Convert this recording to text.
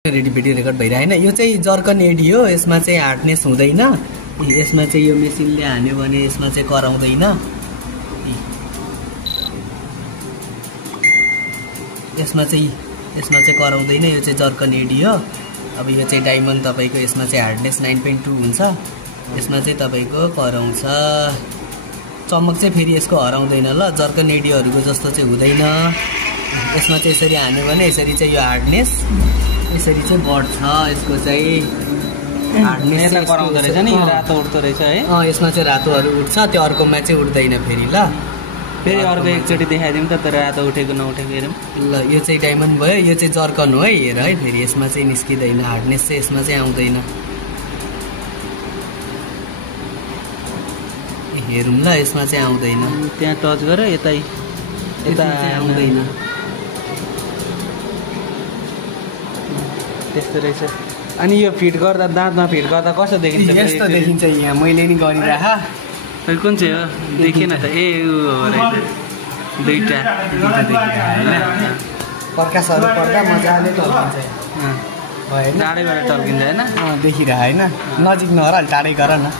Ready video record भइरहेन। यो चाहिँ zircon AD हो, यसमा चाहिँ हार्डनेस हुँदैन। यसमा चाहिँ यो मेसिनले हान्यो भने यसमा चाहिँ कराउँदैन। यसमा चाहिँ कराउँदैन। यो चाहिँ जर्कन एडी हो। अब यो चाहिँ डायमन्ड तपाईको यसमा चाहिँ हार्डनेस 9.2 हुन्छ। यसमा चाहिँ तपाईको कराउँछ। चमक चाहिँ फेरि यसको हराउँदैन ल, जर्कन एडीहरुको जस्तो चाहिँ हुँदैन। यसमा चाहिँ यसरी हान्यो भने यसरी चाहिँ यो हार्डनेस यसरी चाहिँ बढ्छ। यसको चाहिँ हार्डनेस चाहिँ कराउँदो रहेछ नि, यो रातो उठ्दो रहेछ है। यसमा चाहिँ रातोहरु उठ्छ, त्यो अर्कोमा चाहिँ उठ्दैन फेरि ल। फेरि अर्को एकचोटी देखाइदिउँ त, तर रातो उठेको नउठेको हेरौँ ल। यो चाहिँ डायमन्ड भयो, यो चाहिँ जर्कन हो है। हेर है, फेरि यसमा चाहिँ निस्किदैन, हार्डनेस चाहिँ यसमा चाहिँ आउँदैन। हेरौँ ल, यसमा चाहिँ आउँदैन। त्यहाँ टच गर, यता आउँदैन। त्यस्तो रहेछ। अनि यो फिट गर्दा दाँतमा फिट गर्दा कस्तो देखिन्छ? यस्तो देखिन्छ। यहाँ मैले नि गरिराखा। कुन चाहिँ हो देखेन त? ए दुईटा प्रकाशहरू पर्दा मजाले टल्किन्छ। टाढैबाट टल्किन्छ होइन? देखिरह होइन, नजिक नगर, अलि टाढै गर न।